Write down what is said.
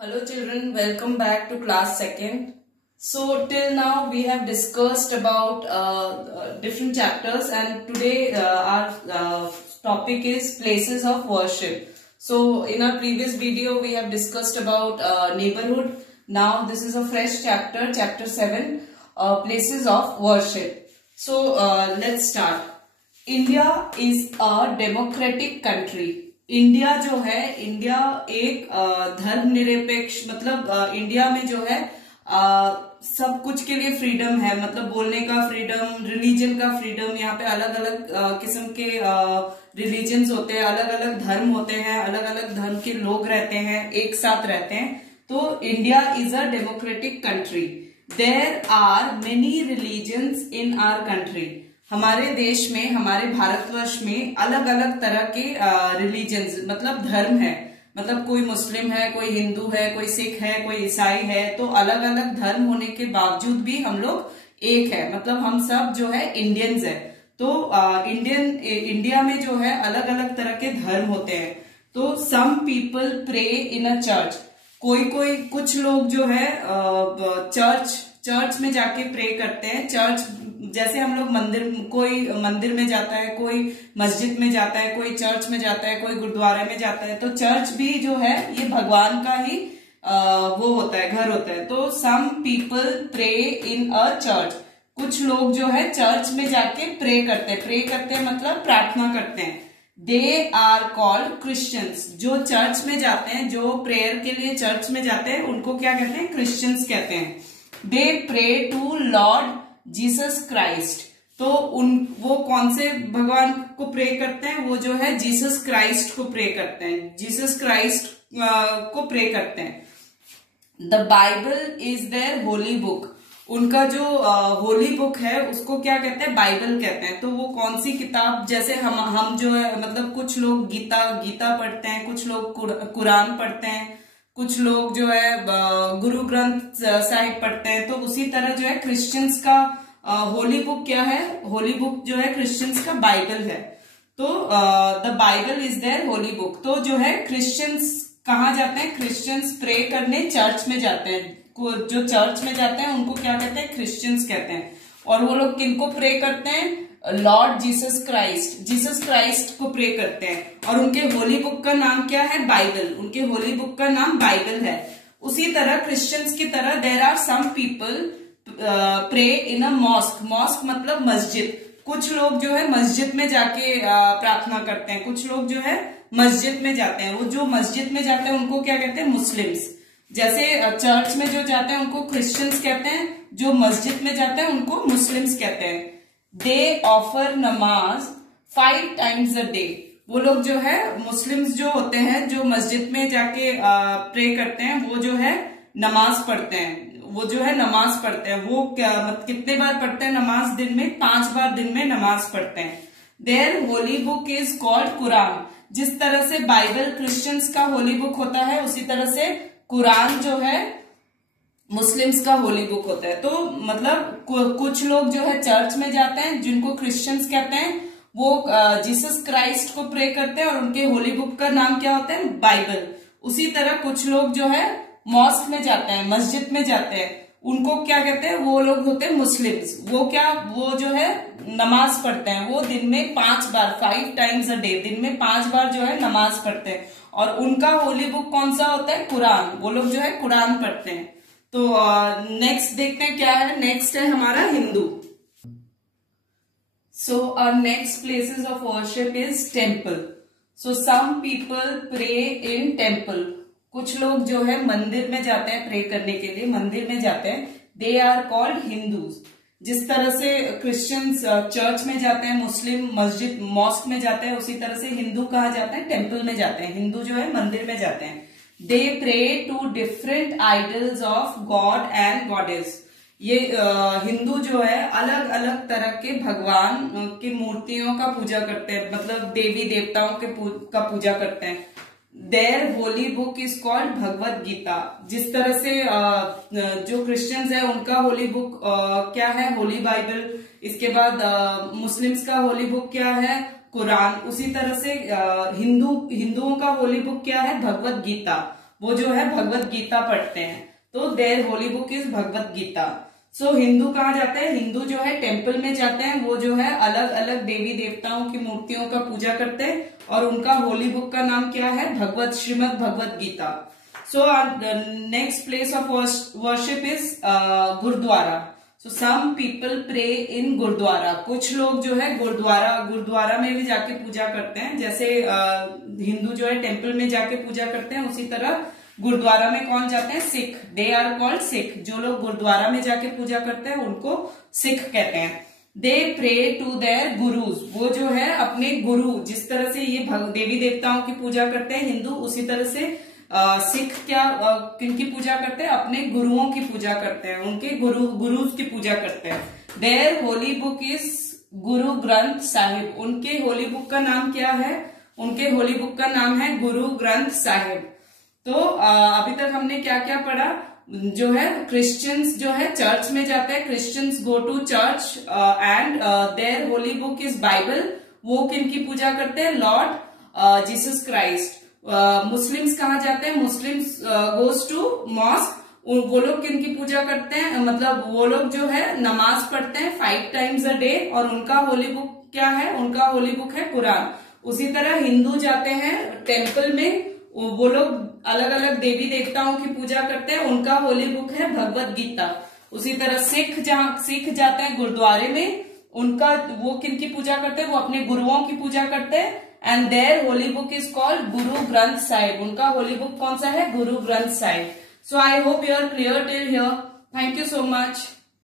Hello children, welcome back to class 2nd. So till now we have discussed about different chapters, and today our topic is places of worship. So in our previous video we have discussed about neighborhood. Now this is a fresh chapter, chapter 7, places of worship. So let's start. India is a democratic country. India जो है, India एक धर्मनिरपेक्ष, मतलब India में जो है सब कुछ के लिए फ्रीडम है, मतलब बोलने का फ्रीडम, रिलीजन का फ्रीडम। यहाँ पे अलग अलग किस्म के रिलीजन्स होते हैं, अलग अलग धर्म होते हैं, अलग अलग धर्म के लोग रहते हैं, एक साथ रहते हैं। तो India is a democratic country. There are many religions in our country. हमारे देश में, हमारे भारतवर्ष में अलग अलग तरह के रिलीजन्स, मतलब धर्म है, मतलब कोई मुस्लिम है, कोई हिंदू है, कोई सिख है, कोई ईसाई है। तो अलग अलग धर्म होने के बावजूद भी हम लोग एक है, मतलब हम सब जो है इंडियंस है। तो इंडिया में जो है अलग अलग तरह के धर्म होते हैं। तो some people pray in a church. कुछ लोग जो है चर्च में जाके प्रे करते हैं। चर्च जैसे हम लोग कोई मंदिर में जाता है, कोई मस्जिद में जाता है, कोई चर्च में जाता है, कोई गुरुद्वारे में जाता है। तो चर्च भी जो है ये भगवान का ही वो होता है, घर होता है। तो some people pray in a church. कुछ लोग जो है चर्च में जाके प्रे करते हैं मतलब प्रार्थना करते हैं। They are called Christians. जो चर्च में जाते हैं, जो प्रेयर के लिए चर्च में जाते हैं, उनको क्या कहते हैं? क्रिश्चियंस कहते हैं। They pray to Lord Jesus Christ. तो वो कौन से भगवान को प्रे करते हैं? वो जो है जीसस क्राइस्ट को प्रे करते हैं, जीसस क्राइस्ट को प्रे करते हैं। The Bible is their holy book. उनका जो होली बुक है उसको क्या कहते हैं? बाइबल कहते हैं। तो वो कौन सी किताब, जैसे हम जो है, मतलब कुछ लोग गीता पढ़ते हैं, कुछ लोग कुरान पढ़ते हैं, कुछ लोग जो है गुरु ग्रंथ साहिब पढ़ते हैं। तो उसी तरह जो है क्रिश्चियंस का होली बुक क्या है? होली बुक जो है क्रिश्चियंस का बाइबल है। तो the Bible is their holy book. तो जो है क्रिश्चियंस कहाँ जाते हैं? क्रिश्चियंस प्रे करने चर्च में जाते हैं। जो चर्च में जाते हैं उनको क्या कहते हैं? क्रिश्चियंस कहते हैं। और वो लोग किनको प्रे करते हैं? Lord Jesus Christ, Jesus Christ को प्रे करते हैं। और उनके होली बुक का नाम क्या है? बाइबल। उनके होली बुक का नाम बाइबल है। उसी तरह क्रिश्चियंस की तरह there are some people pray in a mosque. Mosque मतलब मस्जिद। कुछ लोग जो है मस्जिद में जाके प्रार्थना करते हैं, कुछ लोग जो है मस्जिद में जाते हैं। वो जो मस्जिद में जाते हैं उनको क्या कहते हैं? मुस्लिम्स। जैसे चर्च में जो जाते हैं उनको क्रिश्चियंस कहते हैं, जो मस्जिद में जाते हैं उनको मुस्लिम्स कहते हैं। दे ऑफर नमाज 5 times a day। वो लोग जो है मुस्लिम्स जो होते हैं, जो मस्जिद में जाके प्रे करते हैं, वो जो है नमाज पढ़ते हैं। वो जो है नमाज पढ़ते हैं। वो कितने बार पढ़ते हैं नमाज? दिन में 5 बार दिन में नमाज पढ़ते हैं। Their holy book is called Quran. जिस तरह से बाइबल क्रिश्चियंस का होली बुक होता है, उसी तरह से कुरान जो है मुस्लिम्स का होली बुक होता है। तो मतलब कुछ लोग जो है चर्च में जाते हैं, जिनको क्रिश्चियंस कहते हैं, वो जीसस क्राइस्ट को प्रे करते हैं और उनके होली बुक का नाम क्या होता है? बाइबल। उसी तरह कुछ लोग जो है मॉस्क में जाते हैं, मस्जिद में जाते हैं, उनको क्या कहते हैं? वो लोग होते हैं मुस्लिम्स। वो जो है नमाज पढ़ते हैं। वो दिन में 5 बार 5 times a day, दिन में 5 बार जो है नमाज पढ़ते हैं। और उनका होली बुक कौन सा होता है? कुरान। वो लोग जो है कुरान पढ़ते हैं। तो नेक्स्ट देखते हैं क्या है। नेक्स्ट है हमारा Hindu. So our next places of worship is temple. So some people pray in temple. कुछ लोग जो है मंदिर में जाते हैं प्रे करने के लिए, मंदिर में जाते हैं। They are called Hindus. जिस तरह से क्रिश्चियंस चर्च में जाते हैं, मुस्लिम मस्जिद मॉस्क में जाते हैं, उसी तरह से हिंदू कहाँ जाते हैं? टेम्पल में जाते हैं। हिंदू जो है मंदिर में जाते हैं। They pray to different idols of god and goddess. ये हिंदू जो है अलग अलग तरह के भगवान की मूर्तियों का पूजा करते हैं, मतलब देवी देवताओं का पूजा करते हैं। Their holy book is called Bhagavad Gita. जिस तरह से जो क्रिश्चियंस है उनका होली बुक क्या है? होली बाइबल। इसके बाद मुस्लिम्स का होली बुक क्या है? कुरान। उसी तरह से हिंदुओं का होली बुक क्या है? भगवत गीता। वो जो है भगवत गीता पढ़ते हैं, तो देयर होली बुक इज भगवत गीता। सो हिंदू कहाँ जाते हैं, हिंदू जो है टेम्पल में जाते हैं, वो जो है अलग अलग देवी देवताओं की मूर्तियों का पूजा करते हैं, और उनका होली बुक का नाम क्या है, Bhagavad Shrimad Bhagavad Gita. So next place of worship is gurudwara. So some people pray in gurudwara, कुछ लोग जो है गुरुद्वारा में भी जाके पूजा करते हैं। जैसे हिंदू जो है टेम्पल में जाके पूजा करते हैं, उसी तरह गुरुद्वारा में कौन जाते हैं, Sikh, they are called Sikh. जो लोग गुरुद्वारा में जाके पूजा करते हैं उनको सिख कहते हैं। They pray to their gurus, वो जो है अपने गुरु, जिस तरह से ये देवी देवताओं की पूजा करते हैं हिंदू, उसी तरह से सिख क्या किनकी पूजा करते हैं, अपने गुरुओं की पूजा करते हैं, उनके गुरुज की पूजा करते हैं। देयर होली बुक इज गुरु ग्रंथ साहिब, उनके होली बुक का नाम क्या है, उनके होली बुक का नाम है गुरु ग्रंथ साहिब। तो अभी तक हमने क्या क्या पढ़ा, जो है क्रिश्चियंस जो है चर्च में जाते हैं, Christians go to church and their holy book is Bible, वो किनकी पूजा करते हैं, लॉर्ड जीसस क्राइस्ट। मुस्लिम्स कहाँ जाते हैं, मुस्लिम्स गोज टू मॉस्क, वो लोग किनकी पूजा करते हैं, मतलब वो लोग जो है नमाज पढ़ते हैं 5 times a day, और उनका होली बुक क्या है, उनका होली बुक है कुरान। उसी तरह हिंदू जाते हैं टेम्पल में, वो लोग अलग अलग देवी देवताओं की पूजा करते हैं, उनका होली बुक है भगवत गीता। उसी तरह सिख जाते हैं गुरुद्वारे में, उनका वो किनकी पूजा करते हैं, वो अपने गुरुओं की पूजा करते हैं, and their holy book is called Guru Granth Sahib, उनका होली बुक कौन सा है, Guru Granth Sahib. So I hope you are clear till here. Thank you so much.